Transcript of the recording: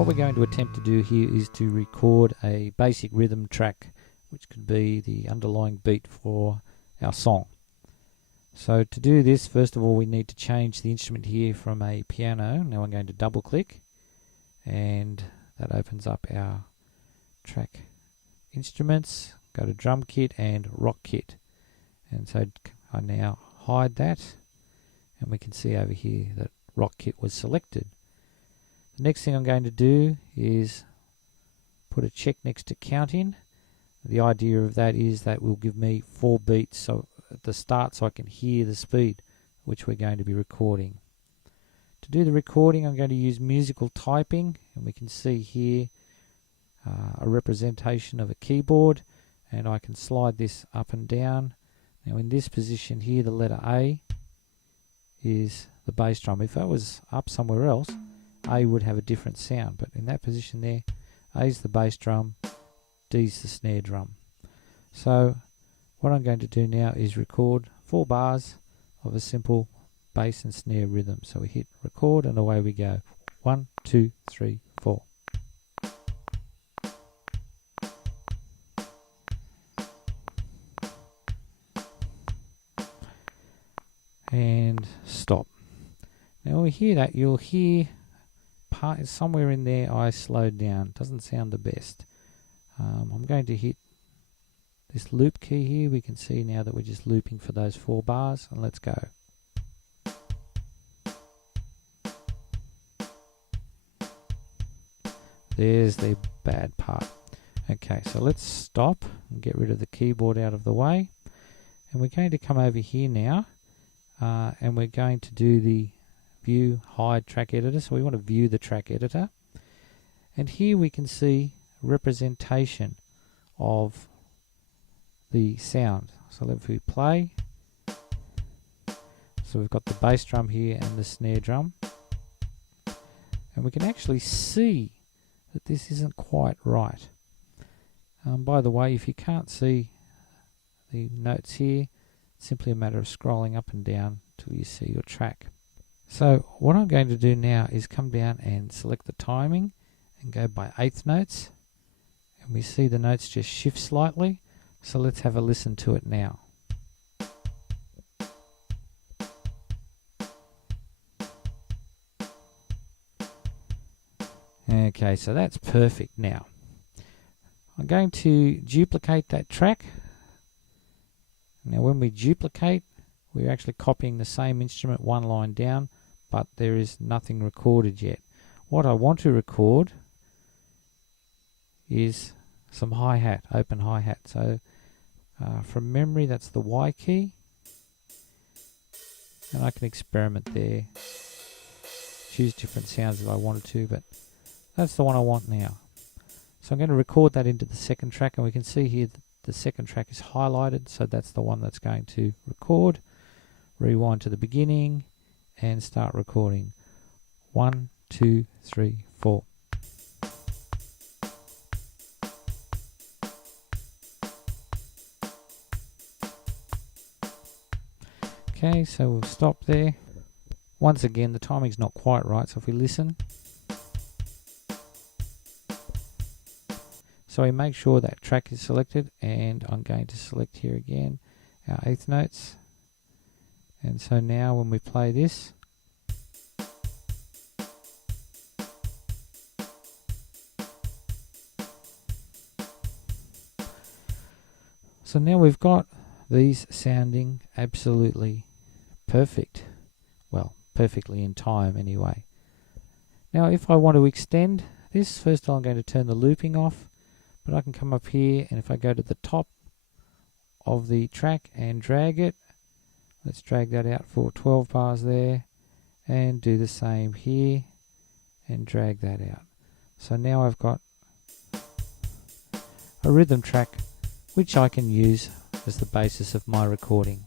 What we're going to attempt to do here is to record a basic rhythm track, which could be the underlying beat for our song. So to do this, first of all, we need to change the instrument here from a piano. Now I'm going to double click, and that opens up our track instruments. Go to drum kit and rock kit, and so I now hide that, and we can see over here that rock kit was selected. The next thing I'm going to do is put a check next to count in. The idea of that is that will give me 4 beats so at the start, so I can hear the speed which we're going to be recording. To do the recording, I'm going to use musical typing, and we can see here a representation of a keyboard, and I can slide this up and down. Now in this position here, the letter A is the bass drum. If that was up somewhere else, A would have a different sound, but in that position there, A is the bass drum, D is the snare drum. So what I'm going to do now is record 4 bars of a simple bass and snare rhythm. So we hit record and away we go. 1, 2, 3, 4. And stop. Now when we hear that, you'll hear somewhere in there I slowed down. Doesn't sound the best. I'm going to hit this loop key here. We can see now that we're just looping for those 4 bars, and let's go. There's the bad part. Okay, so let's stop and get rid of the keyboard out of the way, and we're going to come over here now, and we're going to do the view hide track editor. So we want to view the track editor, and here we can see representation of the sound. So if we play, so we've got the bass drum here and the snare drum, and we can actually see that this isn't quite right. By the way, if you can't see the notes here, it's simply a matter of scrolling up and down till you see your track. So what I'm going to do now is come down and select the timing and go by 1/8 notes, and we see the notes just shift slightly. So let's have a listen to it now. Okay, so that's perfect now. I'm going to duplicate that track. Now when we duplicate, we're actually copying the same instrument 1 line down, but there is nothing recorded yet. What I want to record is some hi-hat, open hi-hat. So from memory, that's the Y key, and I can experiment there, choose different sounds if I wanted to, but that's the one I want now. So I'm going to record that into the second track, and we can see here that the second track is highlighted, so that's the one that's going to record. Rewind to the beginning and start recording. 1, 2, 3, 4. Okay, so we'll stop there. Once again, the timing's not quite right, so if we listen. So we make sure that track is selected, and I'm going to select here again our 1/8 notes. And so now when we play this, so now we've got these sounding absolutely perfect. Well, perfectly in time anyway. Now if I want to extend this, first I'm going to turn the looping off, but I can come up here, and if I go to the top of the track and drag it, let's drag that out for 12 bars there, and do the same here and drag that out. So now I've got a rhythm track which I can use as the basis of my recording.